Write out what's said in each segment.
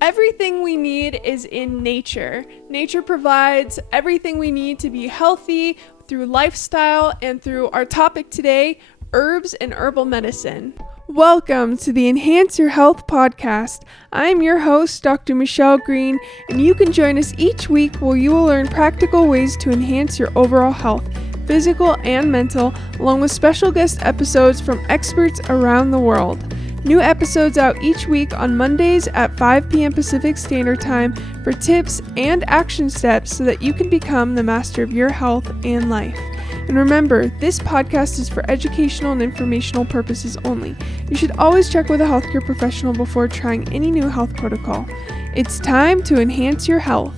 Everything we need is in nature. Nature provides everything we need to be healthy through lifestyle and through our topic today, herbs and herbal medicine. Welcome to the Enhance Your Health podcast. I'm your host, Dr. Michelle Green, and you can join us each week where you will learn practical ways to enhance your overall health, physical and mental, along with special guest episodes from experts around the world. New episodes out each week on Mondays at 5 p.m. Pacific Standard Time for tips and action steps so that you can become the master of your health and life. And remember, this podcast is for educational and informational purposes only. You should always check with a healthcare professional before trying any new health protocol. It's time to enhance your health.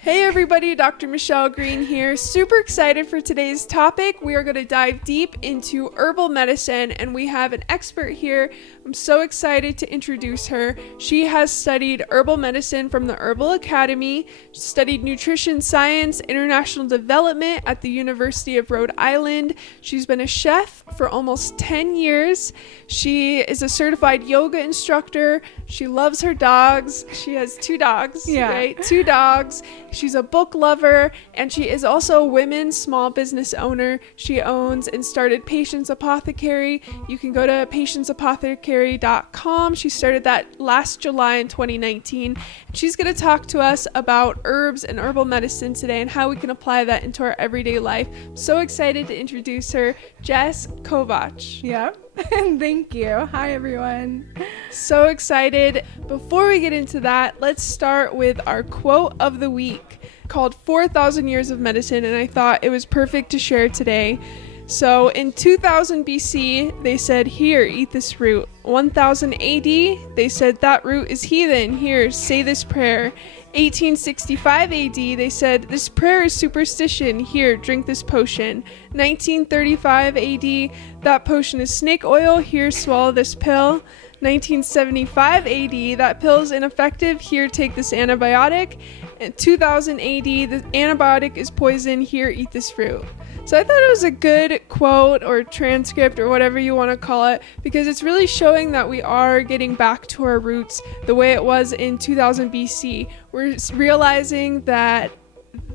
Hey everybody, Dr. Michelle Green here. Super excited for today's topic. We are going to dive deep into herbal medicine, and we have an expert here. I'm so excited to introduce her. She has studied herbal medicine from the Herbal Academy, studied nutrition science, international development at the University of Rhode Island. She's been a chef for almost 10 years. She is a certified yoga instructor. She loves her dogs. She has 2 dogs, right? 2 dogs. She's a book lover, and she is also a women's small business owner. She owns and started Patience Apothecary. You can go to patienceapothecary.com. She started that last July in 2019. She's going to talk to us about herbs and herbal medicine today and how we can apply that into our everyday life. I'm so excited to introduce her, Jess Kovach. Yeah. Thank you. Hi, everyone. So excited. Before we get into that, let's start with our quote of the week called 4,000 Years of Medicine, and I thought it was perfect to share today. So in 2000 BC, they said, "Here, eat this root." 1000 AD, they said, "That root is heathen. Here, say this prayer." 1865 AD, they said, "This prayer is superstition. Here, drink this potion." 1935 AD, "That potion is snake oil. Here, swallow this pill." 1975 AD, "That pill is ineffective. Here, take this antibiotic." And 2000 AD, "The antibiotic is poison. Here, eat this fruit." So I thought it was a good quote or transcript or whatever you want to call it, because it's really showing that we are getting back to our roots the way it was in 2000 BC. We're realizing that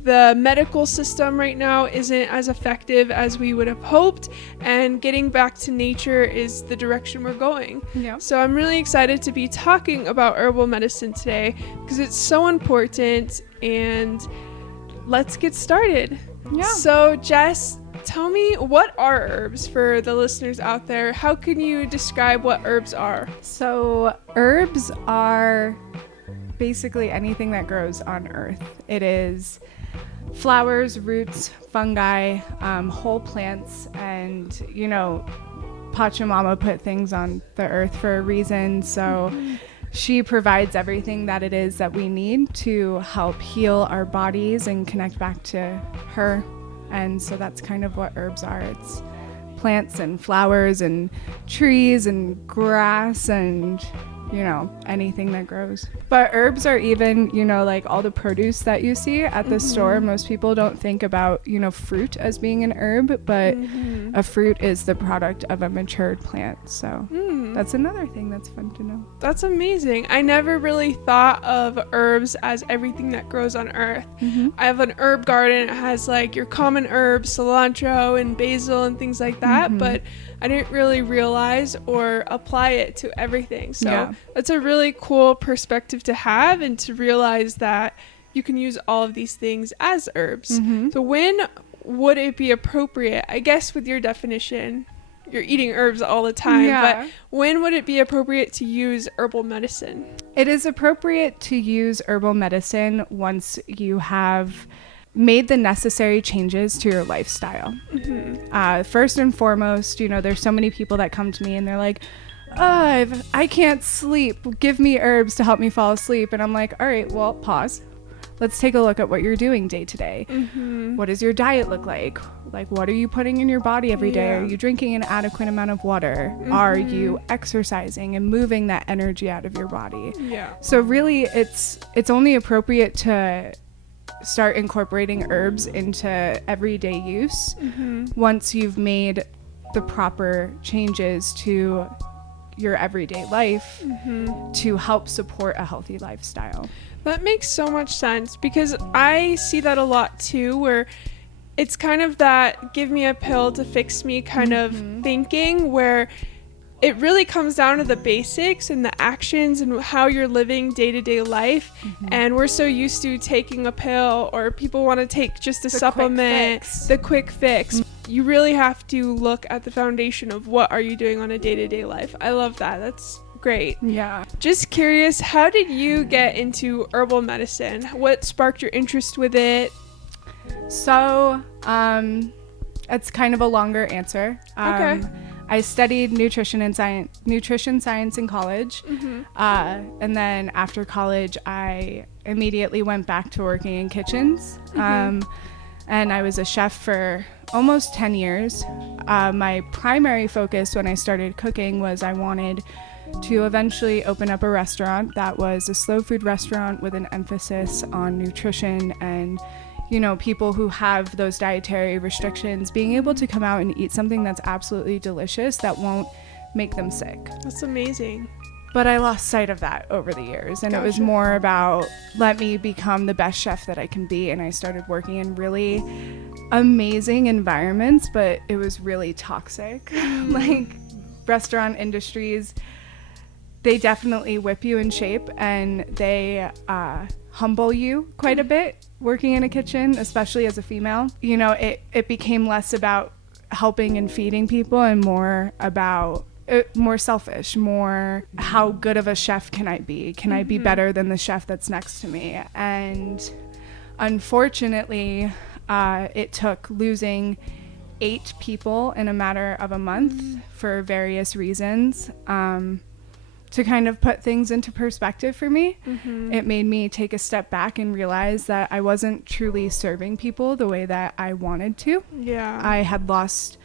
the medical system right now isn't as effective as we would have hoped, and getting back to nature is the direction we're going. Yeah. So I'm really excited to be talking about herbal medicine today because it's so important, and let's get started. Yeah. So Jess, tell me, what are herbs for the listeners out there? How can you describe what herbs are? So herbs are basically anything that grows on earth. It is flowers, roots, fungi, whole plants, and Pachamama put things on the earth for a reason. So she provides everything that it is that we need to help heal our bodies and connect back to her. And so that's kind of what herbs are. It's plants and flowers and trees and grass and anything that grows. But herbs are even, like all the produce that you see at the store. Most people don't think about, fruit as being an herb, but a fruit is the product of a matured plant. So that's another thing that's fun to know. That's amazing. I never really thought of herbs as everything that grows on earth. I have an herb garden. It has like your common herbs, cilantro and basil and things like that, but I didn't really realize or apply it to everything. So that's a really cool perspective to have, and to realize that you can use all of these things as herbs. So when would it be appropriate? I guess with your definition, you're eating herbs all the time, but when would it be appropriate to use herbal medicine? It is appropriate to use herbal medicine once you have made the necessary changes to your lifestyle. First and foremost, there's so many people that come to me and they're like, I can't sleep. Give me herbs to help me fall asleep. And I'm like, all right, well, pause. Let's take a look at what you're doing day to day. What does your diet look like? Like, what are you putting in your body every day? Are you drinking an adequate amount of water? Are you exercising and moving that energy out of your body? So really, it's only appropriate to start incorporating herbs into everyday use once you've made the proper changes to your everyday life to help support a healthy lifestyle. That makes so much sense, because I see that a lot too, where it's kind of that give me a pill to fix me kind of thinking, where it really comes down to the basics and the actions and how you're living day-to-day life. And we're so used to taking a pill, or people want to take just a supplement, the quick fix. You really have to look at the foundation of what are you doing on a day-to-day life. I love that. That's great. Yeah. Just curious, how did you get into herbal medicine? What sparked your interest with it? So, it's kind of a longer answer. Okay. I studied nutrition science in college. And then after college, I immediately went back to working in kitchens. And I was a chef for almost 10 years. My primary focus when I started cooking was I wanted to eventually open up a restaurant that was a slow food restaurant with an emphasis on nutrition and, you know, people who have those dietary restrictions being able to come out and eat something that's absolutely delicious that won't make them sick. That's amazing. But I lost sight of that over the years, and it was more about let me become the best chef that I can be. And I started working in really amazing environments, but it was really toxic. Like restaurant industries, they definitely whip you in shape, and they humble you quite a bit working in a kitchen, especially as a female. You know, it became less about helping and feeding people and more about more selfish, more how good of a chef can I be? Can I be better than the chef that's next to me? And unfortunately, it took losing 8 people in a matter of a month for various reasons to kind of put things into perspective for me. It made me take a step back and realize that I wasn't truly serving people the way that I wanted to. Yeah. I had lost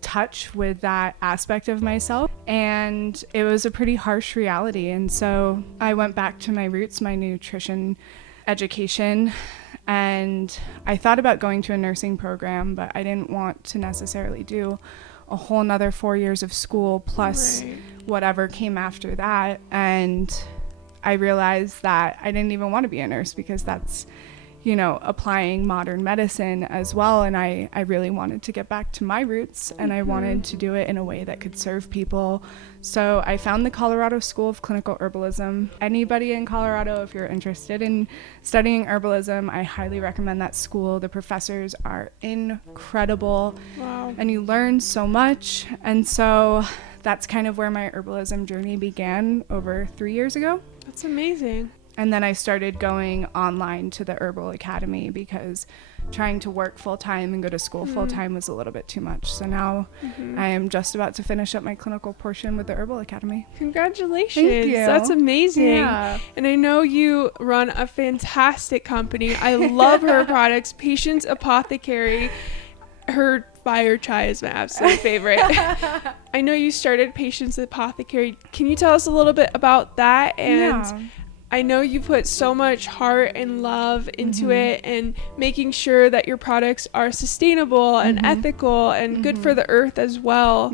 touch with that aspect of myself, and it was a pretty harsh reality. And so I went back to my roots, my nutrition education, and I thought about going to a nursing program, but I didn't want to necessarily do a whole nother 4 years of school plus whatever came after that. And I realized that I didn't even want to be a nurse, because that's, you know, applying modern medicine as well. And I really wanted to get back to my roots, and I wanted to do it in a way that could serve people. So I found the Colorado School of Clinical Herbalism. Anybody in Colorado, if you're interested in studying herbalism, I highly recommend that school. The professors are incredible. Wow. And you learn so much. And so that's kind of where my herbalism journey began over 3 years ago. That's amazing. And then I started going online to the Herbal Academy, because trying to work full-time and go to school full-time was a little bit too much. So now I am just about to finish up my clinical portion with the Herbal Academy. Congratulations. Thank you. That's amazing. Yeah. And I know you run a fantastic company. I love her products. Patience Apothecary. Her fire chai is my absolute favorite. I know you started Patience Apothecary. Can you tell us a little bit about that? And I know you put so much heart and love into it, and making sure that your products are sustainable and ethical and good for the earth as well,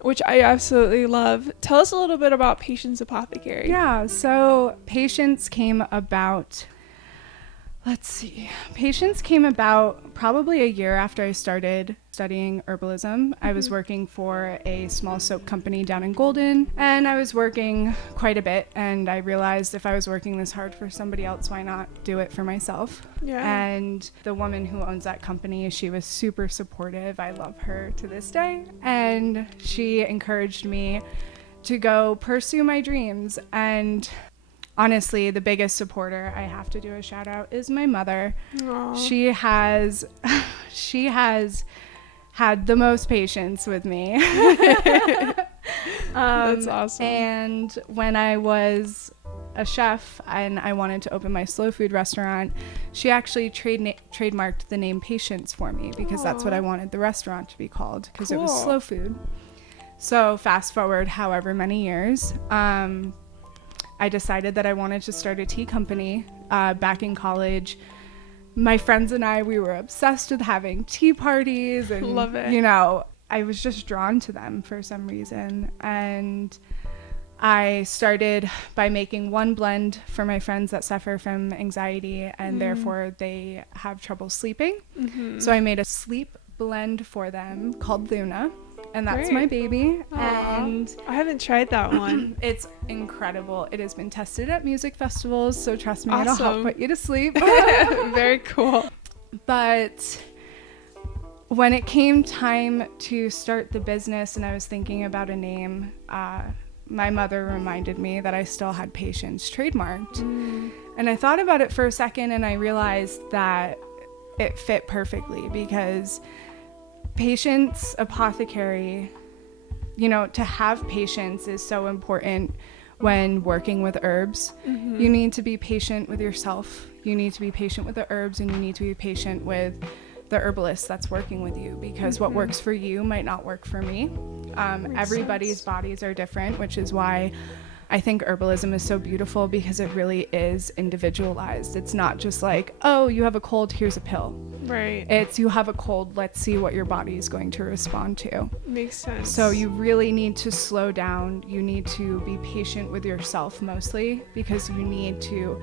which I absolutely love. Tell us a little bit about Patience Apothecary. Yeah, so Patience came about, Patience came about probably a year after I started studying herbalism. I was working for a small soap company down in Golden, and I was working quite a bit, and I realized if I was working this hard for somebody else, why not do it for myself? Yeah. And the woman who owns that company, she was super supportive. I love her to this day, and she encouraged me to go pursue my dreams. And honestly, the biggest supporter, I have to do a shout out, is my mother. Aww. She has had the most patience with me. That's awesome. And when I was a chef and I wanted to open my slow food restaurant, she actually trademarked the name Patience for me, because that's what I wanted the restaurant to be called, because it was slow food. So fast forward however many years, I decided that I wanted to start a tea company back in college. My friends and I, we were obsessed with having tea parties, and love it. You know, I was just drawn to them for some reason. And I started by making one blend for my friends that suffer from anxiety and therefore they have trouble sleeping. So I made a sleep blend for them called Luna, and that's my baby. Aww. And I haven't tried that one. it's incredible. It has been tested at music festivals, so trust me, Awesome. it'll help put you to sleep. Very cool. But when it came time to start the business and I was thinking about a name, my mother reminded me that I still had Patience trademarked. And I thought about it for a second and I realized that it fit perfectly because Patience Apothecary, you know, to have patience is so important when working with herbs. You need to be patient with yourself. You need to be patient with the herbs, and you need to be patient with the herbalist that's working with you, because what works for you might not work for me. Everybody's bodies are different, which is why I think herbalism is so beautiful, because it really is individualized. It's not just like, oh, you have a cold, here's a pill. Right. It's you have a cold, let's see what your body is going to respond to. Makes sense. So you really need to slow down. You need to be patient with yourself mostly, because you need to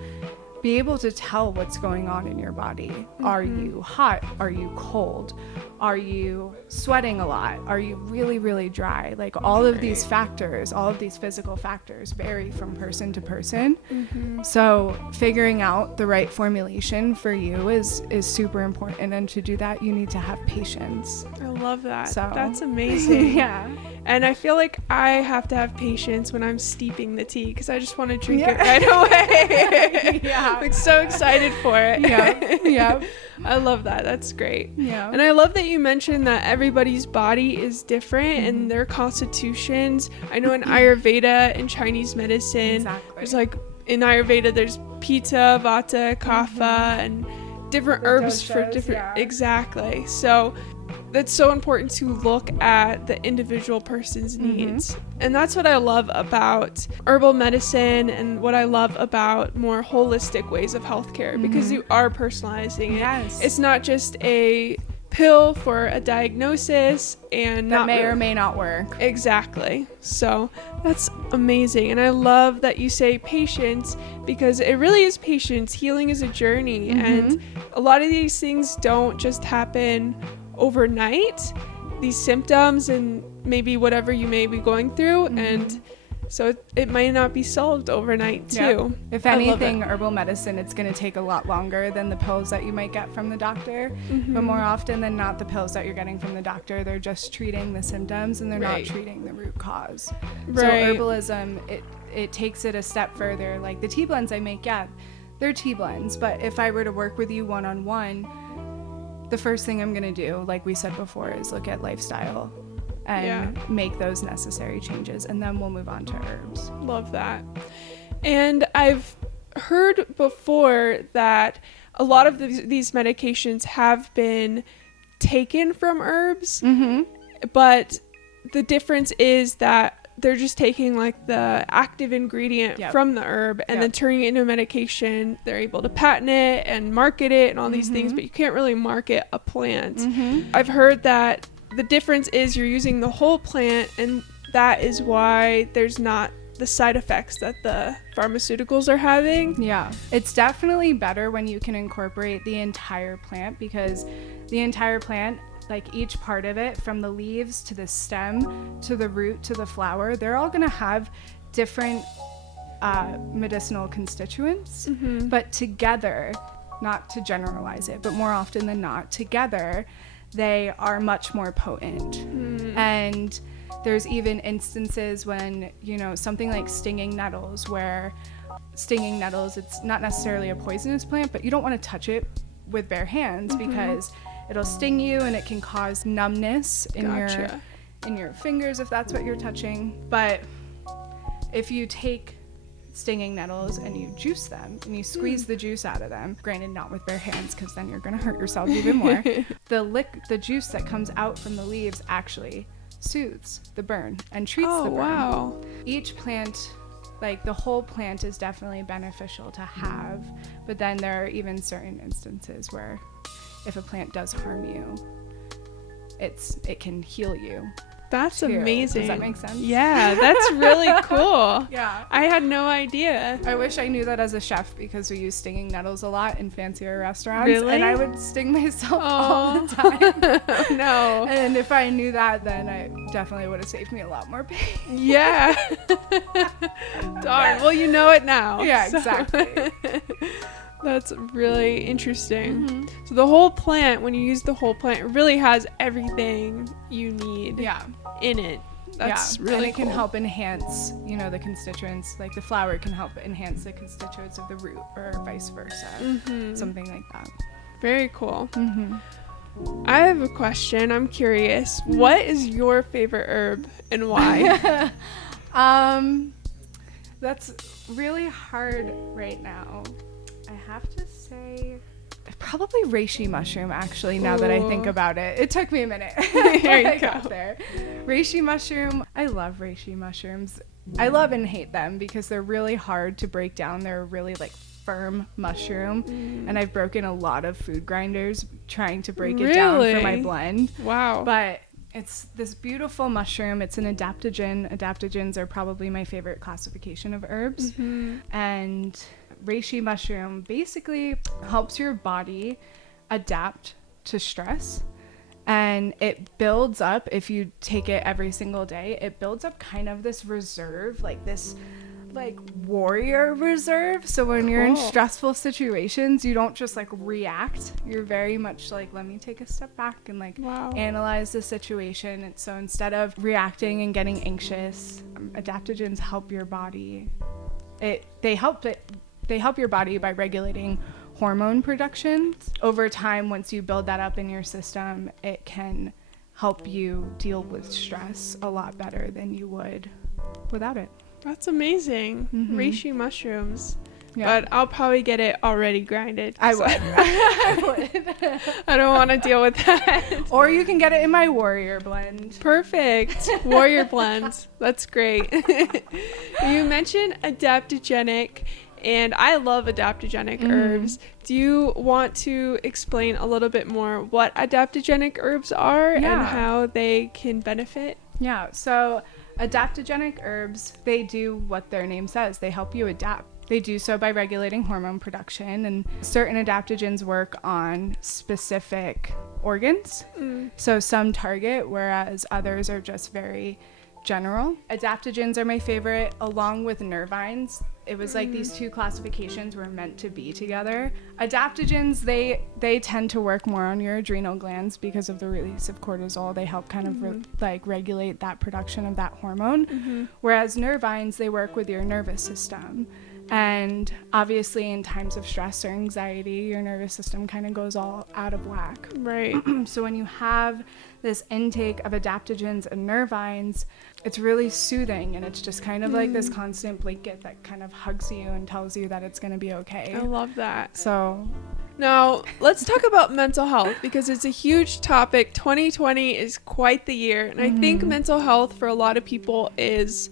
be able to tell what's going on in your body. Are you hot? Are you cold? Are you sweating a lot? Are you really, really dry? Like all of these factors, all of these physical factors vary from person to person. So figuring out the right formulation for you is super important. And to do that, you need to have patience. I love that. So That's amazing. yeah. And I feel like I have to have patience when I'm steeping the tea, because I just want to drink it right away. Yeah. Like so excited for it. Yeah. I love that. That's great. Yeah. And I love that you mentioned that everybody's body is different and their constitutions. I know in Ayurveda and Chinese medicine, there's like in Ayurveda, there's Pitta, Vata, Kapha, and different herbs for different. Exactly. So that's so important to look at the individual person's needs. And that's what I love about herbal medicine and what I love about more holistic ways of healthcare, because you are personalizing it. Yes. It's not just a pill for a diagnosis and that may or may not work. Exactly. So that's amazing. And I love that you say patience, because it really is patience. Healing is a journey. And a lot of these things don't just happen overnight, these symptoms and maybe whatever you may be going through. And so it might not be solved overnight too. Yep. If anything, herbal medicine, it's going to take a lot longer than the pills that you might get from the doctor. But more often than not, the pills that you're getting from the doctor, they're just treating the symptoms and they're not treating the root cause. So herbalism, it takes it a step further. Like the tea blends I make, they're tea blends. But if I were to work with you one-on-one, the first thing I'm going to do, like we said before, is look at lifestyle and make those necessary changes, and then we'll move on to herbs. Love that. And I've heard before that a lot of these medications have been taken from herbs, but the difference is that they're just taking like the active ingredient from the herb and then turning it into a medication. They're able to patent it and market it and all these things, but you can't really market a plant. I've heard that the difference is you're using the whole plant, and that is why there's not the side effects that the pharmaceuticals are having. Yeah, it's definitely better when you can incorporate the entire plant, because the entire plant, like each part of it, from the leaves to the stem to the root to the flower, they're all going to have different medicinal constituents, but together, not to generalize it, but more often than not, together they are much more potent. And there's even instances when, you know, something like stinging nettles, where stinging nettles, it's not necessarily a poisonous plant, but you don't want to touch it with bare hands because it'll sting you and it can cause numbness in your fingers if that's what you're touching. But if you take stinging nettles and you juice them and you squeeze the juice out of them, granted not with bare hands because then you're going to hurt yourself even more, the juice that comes out from the leaves actually soothes the burn and treats the burn. Wow. Each plant, like the whole plant, is definitely beneficial to have, but then there are even certain instances where if a plant does harm you, it can heal you That's too. amazing. Does that make sense? Yeah, that's really cool. Yeah. I had no idea. I wish I knew that as a chef because we use stinging nettles a lot in fancier restaurants. Really? And I would sting myself all the time. Oh, no. And if I knew that, then I definitely would have saved me a lot more pain. Yeah. Darn. Well, you know it now. Yeah, so. exactly. That's really interesting. So the whole plant, when you use the whole plant, it really has everything you need in it. That's really and it cool. can help enhance, the constituents. Like the flower can help enhance the constituents of the root, or vice versa. Something like that. Very cool. I have a question. I'm curious. What is your favorite herb and why? That's really hard right now. I have to say probably reishi mushroom, actually, now that I think about it. It took me a minute. There you I go. got there. Reishi mushroom. I love reishi mushrooms. I love and hate them because they're really hard to break down. They're really firm mushroom, and I've broken a lot of food grinders trying to break it down for my blend. Wow. But it's this beautiful mushroom. It's an adaptogen. Adaptogens are probably my favorite classification of herbs. And reishi mushroom basically helps your body adapt to stress, and it builds up, if you take it every single day, it builds up kind of this reserve, this warrior reserve. So when you're in stressful situations, you don't just react. You're very much let me take a step back and analyze the situation. And so instead of reacting and getting anxious, adaptogens help your body. They help your body by regulating hormone production. Over time, once you build that up in your system, it can help you deal with stress a lot better than you would without it. That's amazing. Reishi mushrooms. Yeah. But I'll probably get it already grinded. I would. I would. I don't want to deal with that. Or you can get it in my warrior blend. Perfect. Warrior blend. That's great. You mentioned adaptogenic, and I love adaptogenic herbs. Do you want to explain a little bit more what adaptogenic herbs are and how they can benefit? Yeah, so adaptogenic herbs, they do what their name says. They help you adapt. They do so by regulating hormone production, and certain adaptogens work on specific organs. So some target, whereas others are just very general. Adaptogens are my favorite, along with nervines. It was these two classifications were meant to be together. Adaptogens, they tend to work more on your adrenal glands because of the release of cortisol. They help kind of regulate that production of that hormone. Whereas nervines, they work with your nervous system. And obviously in times of stress or anxiety, your nervous system kind of goes all out of whack. Right. So when you have this intake of adaptogens and nervines, it's really soothing, and it's just kind of this constant blanket that kind of hugs you and tells you that it's going to be okay. I love that. So now let's talk about mental health, because it's a huge topic. 2020 is quite the year, and I think mental health for a lot of people is,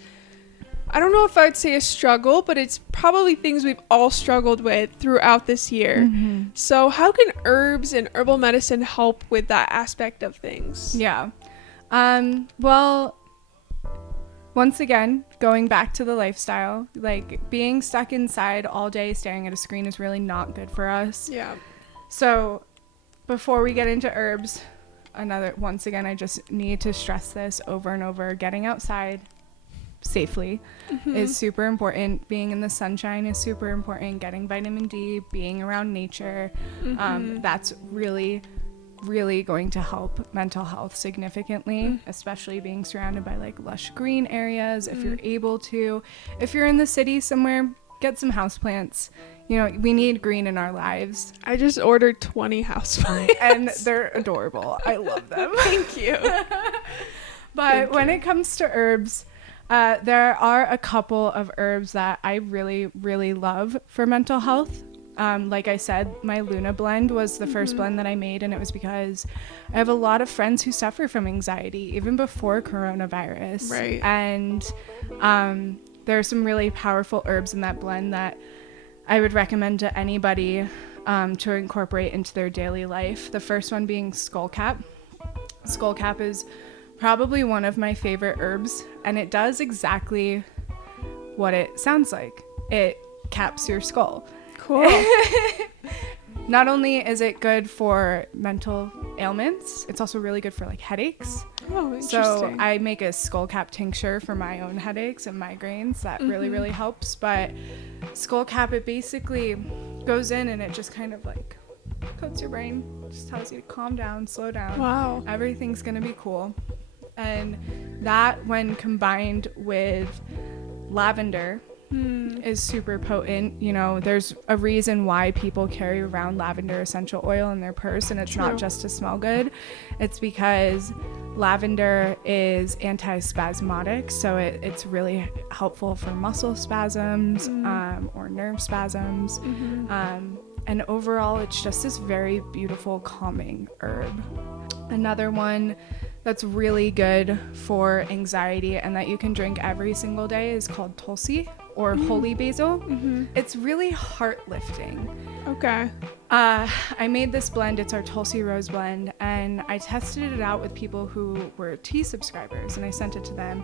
I don't know if I would say a struggle, but it's probably things we've all struggled with throughout this year. So how can herbs and herbal medicine help with that aspect of things? Yeah. Well, once again, going back to the lifestyle, being stuck inside all day staring at a screen is really not good for us. Yeah. So before we get into herbs, once again, I just need to stress this over and over. Getting outside safely is super important. Being in the sunshine is super important. Getting vitamin D, being around nature, that's really going to help mental health significantly, especially being surrounded by lush green areas if you're able to. If you're in the city somewhere, get some houseplants. We need green in our lives. I just ordered 20 houseplants. And they're adorable. I love them. Thank you. But when it comes to herbs, there are a couple of herbs that I really, really love for mental health. Like I said, my Luna blend was the first blend that I made, and it was because I have a lot of friends who suffer from anxiety, even before coronavirus. Right. And there are some really powerful herbs in that blend that I would recommend to anybody to incorporate into their daily life. The first one being Skullcap. Skullcap is probably one of my favorite herbs, and it does exactly what it sounds like. It caps your skull. Cool. Not only is it good for mental ailments, it's also really good for like headaches. Oh, interesting. So I make a Skullcap tincture for my own headaches and migraines. That really, really helps. But Skullcap, it basically goes in and it just kind of like coats your brain, just tells you to calm down, slow down. Wow. Everything's going to be cool. And that, when combined with lavender, is super potent. You know, there's a reason why people carry around lavender essential oil in their purse, and it's not just to smell good. It's because lavender is antispasmodic, so it's really helpful for muscle spasms or nerve spasms. And overall, it's just this very beautiful, calming herb. Another one that's really good for anxiety and that you can drink every single day is called Tulsi, or holy basil. It's really heart lifting. Okay. I made this blend. It's our Tulsi Rose blend, and I tested it out with people who were tea subscribers, and I sent it to them.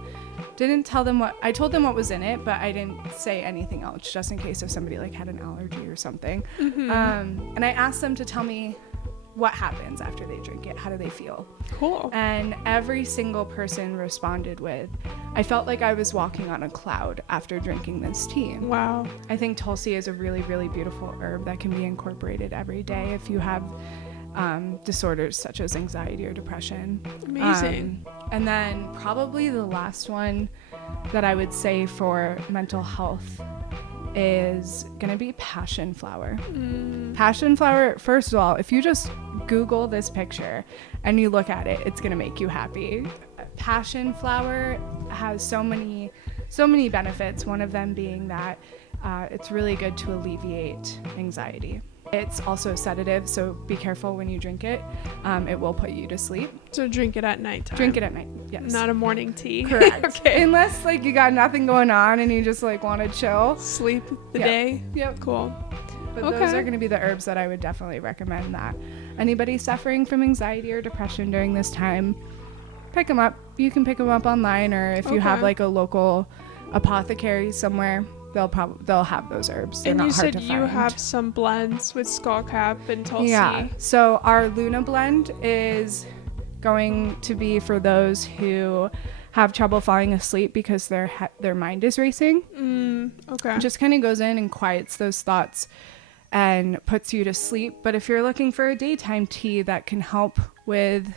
I told them what was in it, but I didn't say anything else, just in case if somebody like had an allergy or something. And I asked them to tell me what happens after they drink it. How do they feel? Cool. And every single person responded with, I felt like I was walking on a cloud after drinking this tea. Wow. I think Tulsi is a really, really beautiful herb that can be incorporated every day if you have disorders such as anxiety or depression. Amazing. And then probably the last one that I would say for mental health is going to be passion flower. Passion flower, first of all, if you just Google this picture and you look at it, it's going to make you happy. Passion flower has so many benefits, one of them being that it's really good to alleviate anxiety. It's also sedative, so be careful when you drink it. It will put you to sleep. So drink it at nighttime. Drink it at night, yes. Not a morning tea. Correct. Okay. Unless like you got nothing going on and you just like want to chill. Sleep the day. Yep. Cool. But those are going to be the herbs that I would definitely recommend that anybody suffering from anxiety or depression during this time, pick them up. You can pick them up online, or if you have like a local apothecary somewhere, they'll have those herbs. They're and not you hard said to you find. have some blends with Skullcap and Tulsi. Yeah. So our Luna blend is going to be for those who have trouble falling asleep because their mind is racing. Okay. It just kind of goes in and quiets those thoughts and puts you to sleep. But if you're looking for a daytime tea that can help with,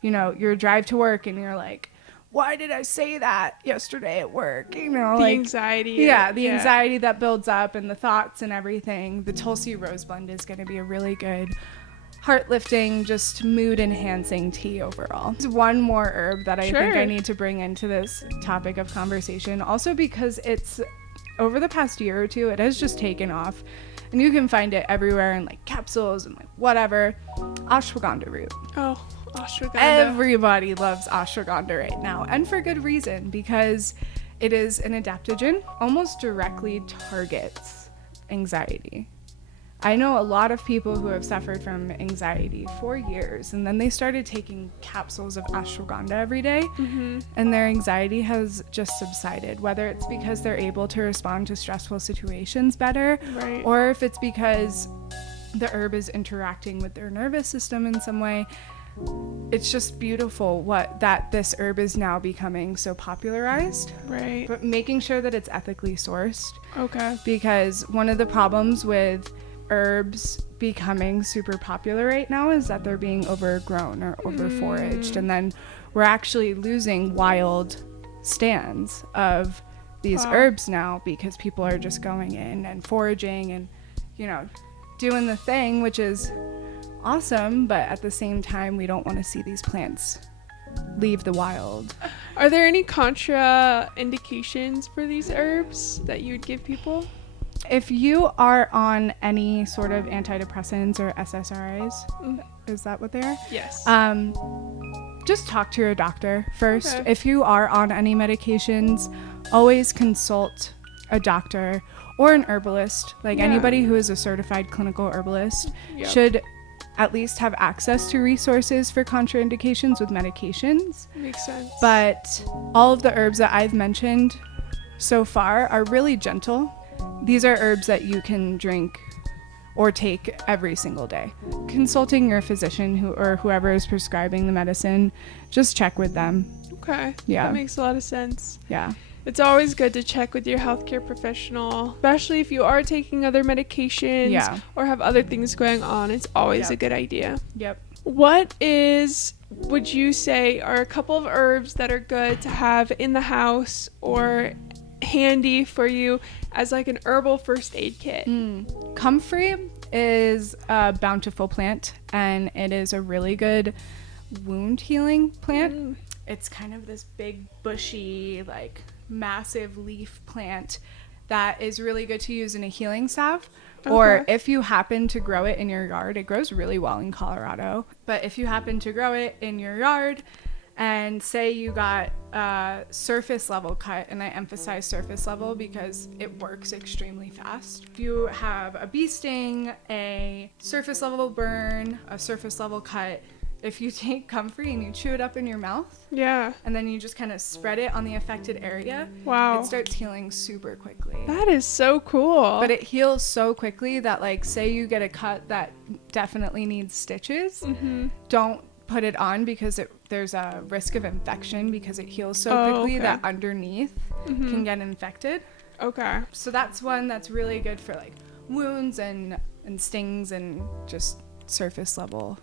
you know, your drive to work and you're like, why did I say that yesterday at work? You know, the anxiety. Yeah, the anxiety that builds up and the thoughts and everything. The Tulsi Rose blend is going to be a really good heart-lifting, just mood-enhancing tea overall. There's one more herb that I think I need to bring into this topic of conversation, also because it's, over the past year or two, it has just taken off. And you can find it everywhere in like capsules and like whatever. Ashwaganda root. Oh, ashwaganda. Everybody loves ashwaganda right now, and for good reason, because it is an adaptogen, almost directly targets anxiety. I know a lot of people who have suffered from anxiety for years, and then they started taking capsules of ashwaganda every day, and their anxiety has just subsided, whether it's because they're able to respond to stressful situations better, or if it's because the herb is interacting with their nervous system in some way. It's just beautiful that this herb is now becoming so popularized. Right. But making sure that it's ethically sourced. Okay. Because one of the problems with herbs becoming super popular right now is that they're being overgrown or over-foraged, and then we're actually losing wild stands of these herbs now because people are just going in and foraging and, you know, doing the thing, which is awesome, but at the same time we don't want to see these plants leave the wild. Are there any contraindications for these herbs that you would give people? If you are on any sort of antidepressants or SSRIs, is that what they are? Yes. Just talk to your doctor first. Okay. If you are on any medications, always consult a doctor or an herbalist. Like anybody who is a certified clinical herbalist should at least have access to resources for contraindications with medications. Makes sense. But all of the herbs that I've mentioned so far are really gentle. These are herbs that you can drink or take every single day. Consulting your physician or whoever is prescribing the medicine, just check with them. Okay. Yeah. That makes a lot of sense. Yeah. It's always good to check with your healthcare professional, especially if you are taking other medications or have other things going on. It's always a good idea. Yep. What would you say are a couple of herbs that are good to have in the house or handy for you as like an herbal first aid kit? Comfrey is a bountiful plant, and it is a really good wound healing plant. It's kind of this big, bushy, like massive leaf plant that is really good to use in a healing salve. Or if you happen to grow it in your yard, it grows really well in Colorado. But if you happen to grow it in your yard and say you got a surface level cut, and I emphasize surface level because it works extremely fast. If you have a bee sting, a surface level burn, a surface level cut, if you take Comfrey and you chew it up in your mouth, and then you just kind of spread it on the affected area, it starts healing super quickly. That is so cool. But it heals so quickly that, like, say you get a cut that definitely needs stitches, don't put it on because there's a risk of infection because it heals so quickly that underneath can get infected. Okay. So that's one that's really good for like wounds and stings and just surface level.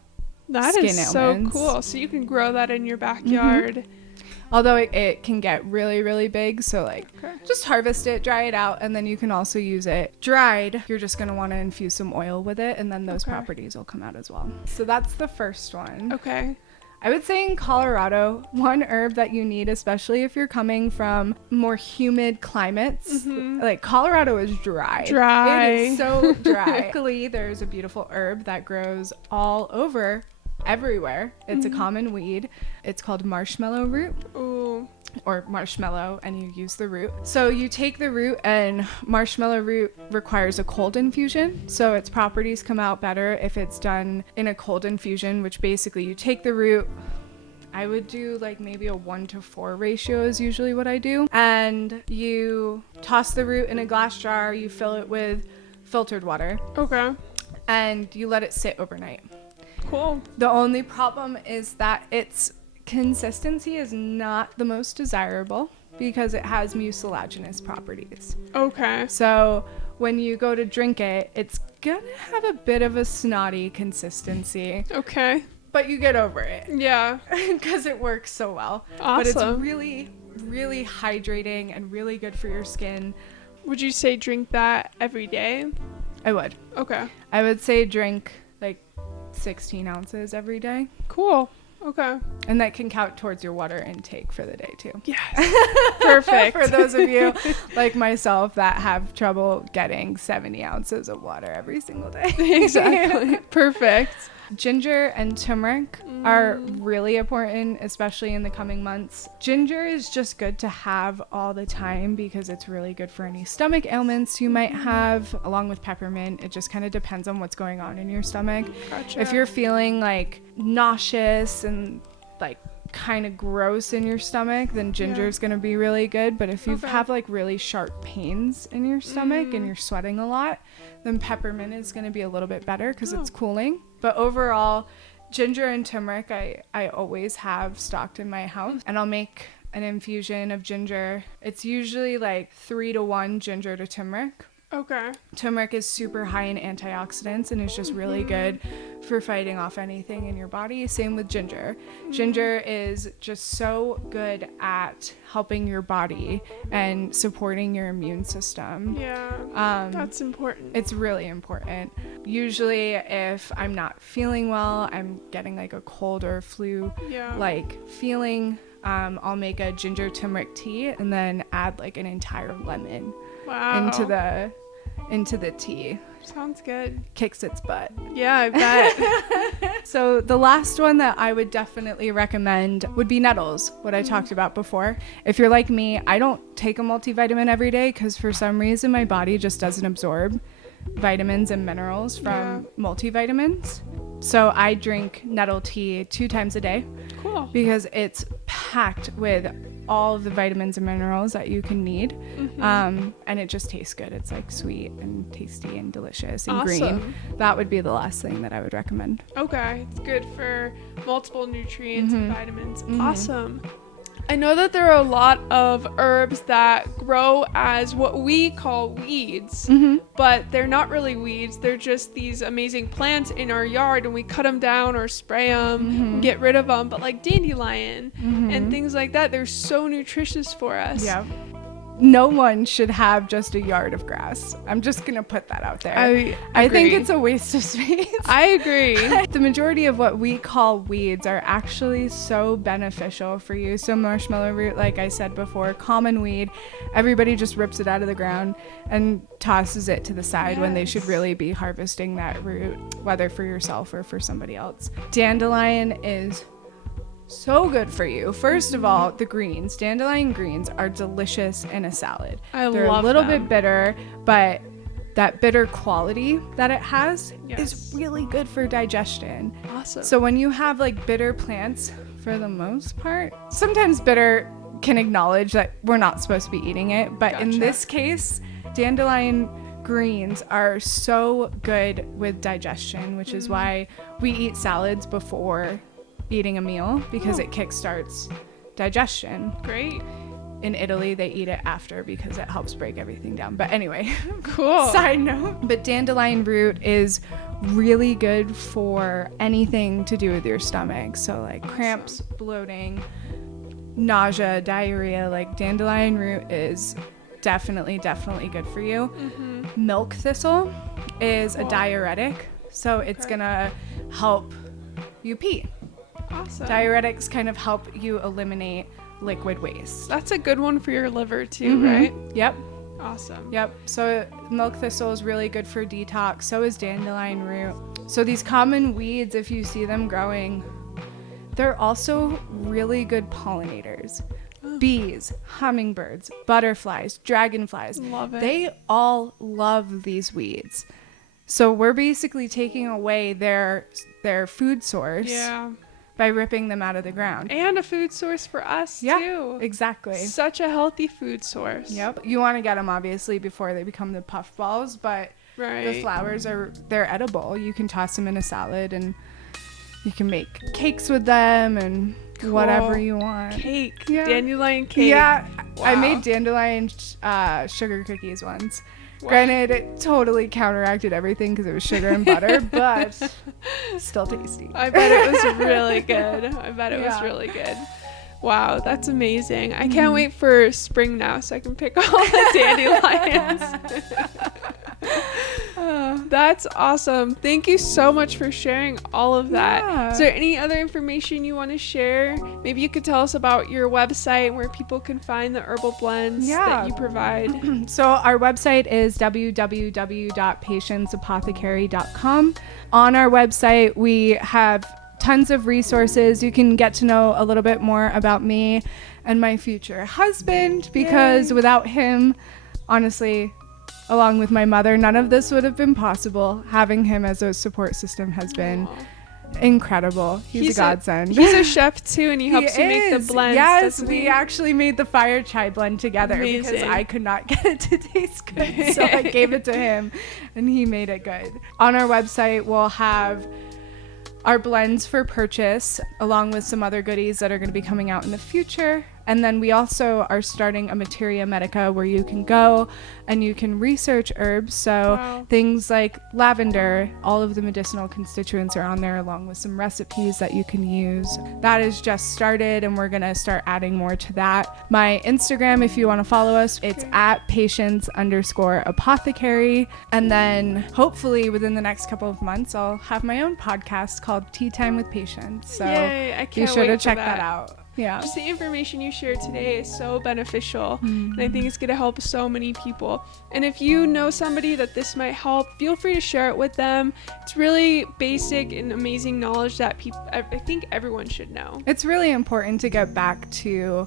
That is so cool. So you can grow that in your backyard. Although it can get really, really big. So like just harvest it, dry it out, and then you can also use it dried. You're just going to want to infuse some oil with it, and then those properties will come out as well. So that's the first one. Okay. I would say in Colorado, one herb that you need, especially if you're coming from more humid climates, like Colorado is dry. It is so dry. Luckily, there's a beautiful herb that grows all over everywhere. It's a common weed. It's called marshmallow root. Ooh. Or marshmallow, and you use the root. So you take the root, and marshmallow root requires a cold infusion. So its properties come out better if it's done in a cold infusion, which basically you take the root. I would do like maybe a 1-to-4 ratio is usually what I do. And you toss the root in a glass jar. You fill it with filtered water. Okay. And you let it sit overnight. Cool. The only problem is that its consistency is not the most desirable because it has mucilaginous properties. Okay. So when you go to drink it, it's gonna have a bit of a snotty consistency. Okay. But you get over it. Yeah. Because it works so well. Awesome. But it's really, really hydrating and really good for your skin. Would you say drink that every day? I would. Okay. I would say drink like 16 ounces every day. Cool. Okay. And that can count towards your water intake for the day too. Yes. Perfect. For those of you like myself that have trouble getting 70 ounces of water every single day. Exactly. Perfect. Ginger and turmeric are really important, especially in the coming months. Ginger is just good to have all the time because it's really good for any stomach ailments you might have, along with peppermint. It just kind of depends on what's going on in your stomach. Gotcha. If you're feeling like nauseous and like kind of gross in your stomach, then ginger is going to be really good. But if you have like really sharp pains in your stomach and you're sweating a lot, then peppermint is going to be a little bit better because it's cooling. But overall, ginger and turmeric I always have stocked in my house, and I'll make an infusion of ginger. It's usually like 3-to-1 ginger to turmeric. Okay. Turmeric is super high in antioxidants and is just really good for fighting off anything in your body. Same with ginger. Ginger is just so good at helping your body and supporting your immune system. Yeah, that's important. It's really important. Usually if I'm not feeling well, I'm getting like a cold or flu like feeling, I'll make a ginger turmeric tea and then add like an entire lemon into the tea. Sounds good. Kicks its butt. Yeah, I bet. So the last one that I would definitely recommend would be Nettles, what I talked about before. If you're like me, I don't take a multivitamin every day because for some reason my body just doesn't absorb vitamins and minerals from multivitamins. So I drink nettle tea 2 times a day. Cool. Because it's packed with all of the vitamins and minerals that you can need. And it just tastes good. It's like sweet and tasty and delicious and green. That would be the last thing that I would recommend. Okay. It's good for multiple nutrients and vitamins. Awesome. I know that there are a lot of herbs that grow as what we call weeds, but they're not really weeds. They're just these amazing plants in our yard, and we cut them down or spray them and get rid of them. But like dandelion and things like that, they're so nutritious for us. Yeah. No one should have just a yard of grass. I'm just going to put that out there. I think it's a waste of space. I agree. The majority of what we call weeds are actually so beneficial for you. So marshmallow root, like I said before, common weed, everybody just rips it out of the ground and tosses it to the side when they should really be harvesting that root, whether for yourself or for somebody else. Dandelion is so good for you. First of all, the greens, dandelion greens, are delicious in a salad. They're a little bit bitter, but that bitter quality that it has is really good for digestion. Awesome. So when you have like bitter plants, for the most part, sometimes bitter can acknowledge that we're not supposed to be eating it, but in this case, dandelion greens are so good with digestion, which is why we eat salads before eating a meal, because it kickstarts digestion. Great. In Italy, they eat it after because it helps break everything down. But anyway, cool. Side note. But dandelion root is really good for anything to do with your stomach. So like cramps, bloating, nausea, diarrhea. Like dandelion root is definitely good for you. Milk thistle is a diuretic, so it's gonna help you pee. Awesome. Diuretics kind of help you eliminate liquid waste. That's a good one for your liver too, right? Yep. Awesome. Yep. So milk thistle is really good for detox. So is dandelion root. So these common weeds, if you see them growing, they're also really good pollinators. Bees, hummingbirds, butterflies, dragonflies. Love it. They all love these weeds. So we're basically taking away their food source. Yeah. By ripping them out of the ground. And a food source for us too. Exactly. Such a healthy food source. Yep. You want to get them obviously before they become the puff balls, but the flowers they're edible. You can toss them in a salad and you can make cakes with them and whatever you want. Cake. Yeah. Dandelion cake. Yeah. Wow. I made dandelion sugar cookies once. Wow. Granted, it totally counteracted everything because it was sugar and butter, but still tasty. I bet it was really good. Was really good. Wow, that's amazing. I can't wait for spring now so I can pick all the dandelions. That's awesome. Thank you so much for sharing all of that. Yeah. Is there any other information you want to share? Maybe you could tell us about your website where people can find the herbal blends that you provide. So our website is www.patientsapothecary.com. On our website, we have tons of resources. You can get to know a little bit more about me and my future husband, because without him, honestly, along with my mother, none of this would have been possible. Having him as a support system has been incredible. He's a godsend. He's a chef too, and he helps you make the blends. Yes, we actually made the fire chai blend together because I could not get it to taste good. So I gave it to him and he made it good. On our website, we'll have our blends for purchase, along with some other goodies that are going to be coming out in the future. And then we also are starting a Materia Medica where you can go and you can research herbs. So things like lavender, all of the medicinal constituents are on there, along with some recipes that you can use. That is just started, and we're going to start adding more to that. My Instagram, if you want to follow us, it's at patients_apothecary. And then hopefully within the next couple of months, I'll have my own podcast called Tea Time with Patients. So be sure to check that out. Yeah. Just the information you shared today is so beneficial, and I think it's going to help so many people. And if you know somebody that this might help, feel free to share it with them. It's really basic and amazing knowledge that I think everyone should know. It's really important to get back to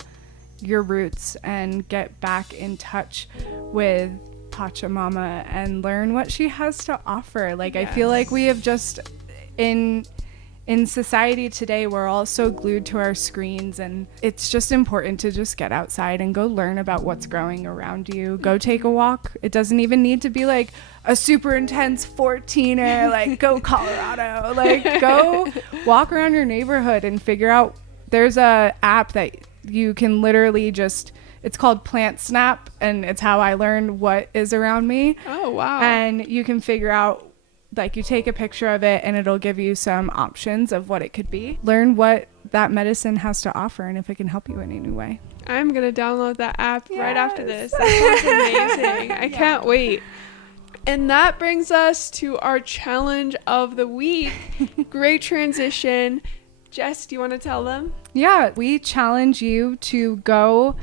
your roots and get back in touch with Pachamama and learn what she has to offer. Like, I feel like we have just in society today, we're all so glued to our screens, and it's just important to just get outside and go learn about what's growing around you. Go take a walk. It doesn't even need to be like a super intense 14er, like go Colorado. Like go walk around your neighborhood and figure out. There's a app that you can literally just, it's called Plant Snap, and it's how I learned what is around me. Oh, wow. And you can figure out, like, you take a picture of it and it'll give you some options of what it could be. Learn what that medicine has to offer and if it can help you in any way. I'm going to download that app right after this. That sounds amazing. I can't wait. And that brings us to our challenge of the week. Great transition. Jess, do you want to tell them? Yeah, we challenge you to go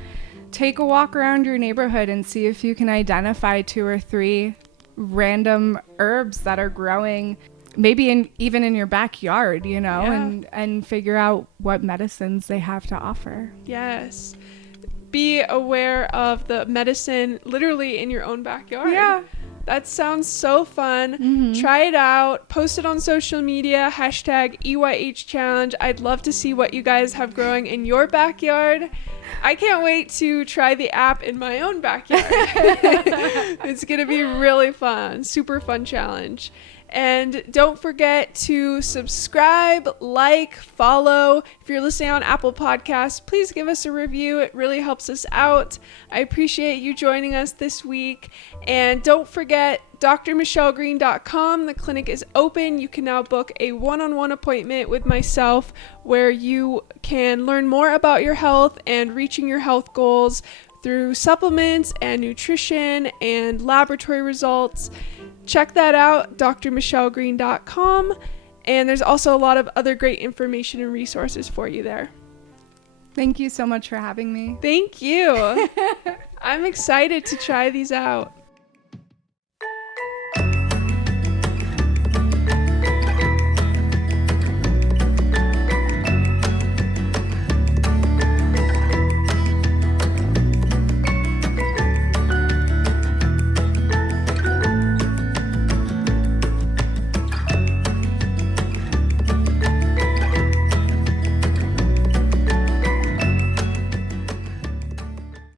take a walk around your neighborhood and see if you can identify 2 or 3 random herbs that are growing maybe even in your backyard, you know, and figure out what medicines they have to offer. Yes. Be aware of the medicine literally in your own backyard. Yeah. That sounds so fun. Mm-hmm. Try it out. Post it on social media. #EYH challenge. I'd love to see what you guys have growing in your backyard. I can't wait to try the app in my own backyard. It's going to be really fun. Super fun challenge. And don't forget to subscribe, like, follow. If you're listening on Apple Podcasts, please give us a review. It really helps us out. I appreciate you joining us this week. And don't forget, drmichellegreen.com. The clinic is open. You can now book a one-on-one appointment with myself where you can learn more about your health and reaching your health goals through supplements and nutrition and laboratory results. Check that out, drmichellegreen.com. And there's also a lot of other great information and resources for you there. Thank you so much for having me. Thank you. I'm excited to try these out.